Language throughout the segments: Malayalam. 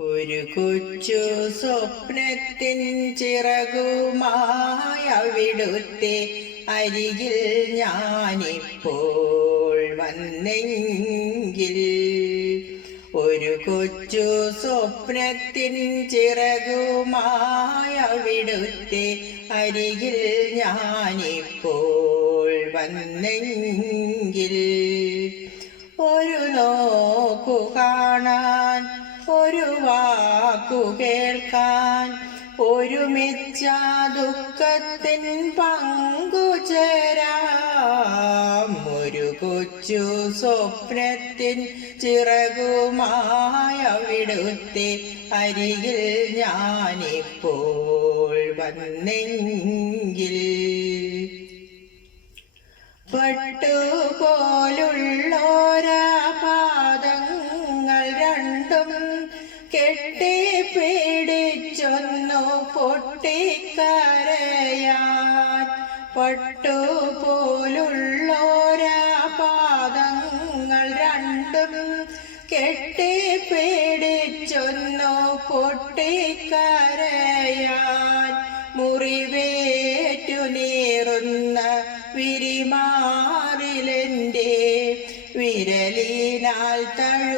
ഒരു കൊച്ചു സ്വപ്നത്തിൻ ചിറകുമായ അവിടുത്തെ അരികിൽ ഞാനിപ്പോൾ വന്നെങ്കിൽ. ഒരു കൊച്ചു സ്വപ്നത്തിൻ ചിറകുമായ അവിടുത്തെ അരികിൽ ഞാനിപ്പോൾ വന്നെങ്കിൽ. ഒരു വാക്കു കേൾക്കാൻ ഒരുമിച്ച ദുഃഖത്തിൻ പങ്കുചേരാം ഒരു കൊച്ചു സ്വപ്നത്തിൻ ചിറകുമായ വിടുത്തെ അരികിൽ ഞാനിപ്പോൾ വന്നെങ്കിൽ. പട്ടുപോലുള്ളോരാ രണ്ടും കെട്ടിപ്പിടിച്ചൊന്നു പൊട്ടിക്കരയാൻ പട്ടുപോലുള്ളോരാ പാദങ്ങൾ രണ്ടും കെട്ടിപ്പിടിച്ചൊന്നു പൊട്ടിക്കരയാൻ മുറിവേറ്റു നീറുന്ന വിരിമാറിലെന്റെ വിരലിനാൽ തഴുകി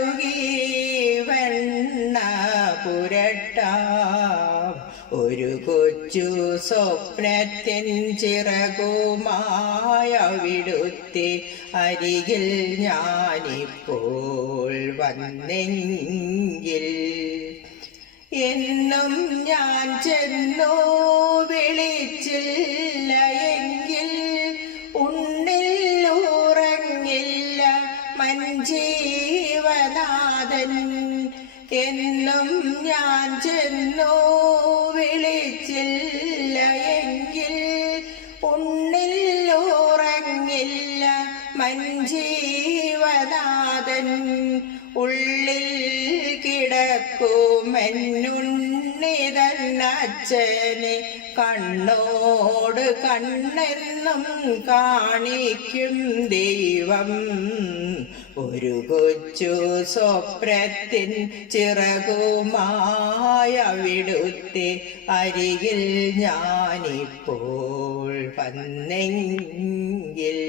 ഒരു കൊച്ചു സ്വപ്നത്തിൻ ചിറകുമായ വിടുത്തെ അരികിൽ ഞാനിപ്പോൾ വന്നെങ്കിൽ. എന്നും ഞാൻ ചെന്നു എന്നും ഞാൻ ചെന്നു വിളിച്ചില്ല എങ്കിൽ ഉണ്ണിൽ ഉറങ്ങില്ല മഞ്ജീവനാഥൻ ഉള്ളിൽ കിടക്കുമെന്നുണ്ണിതന്നച്ഛനെ കണ്ണോട് കണ്ണെന്നും കാണിക്കും ദൈവം. ഒരു കൊച്ചു സ്വപ്നത്തിൻ ചിറകുമായ വിടുത്തെ അരികിൽ ഞാനിപ്പോൾ വന്നെങ്കിൽ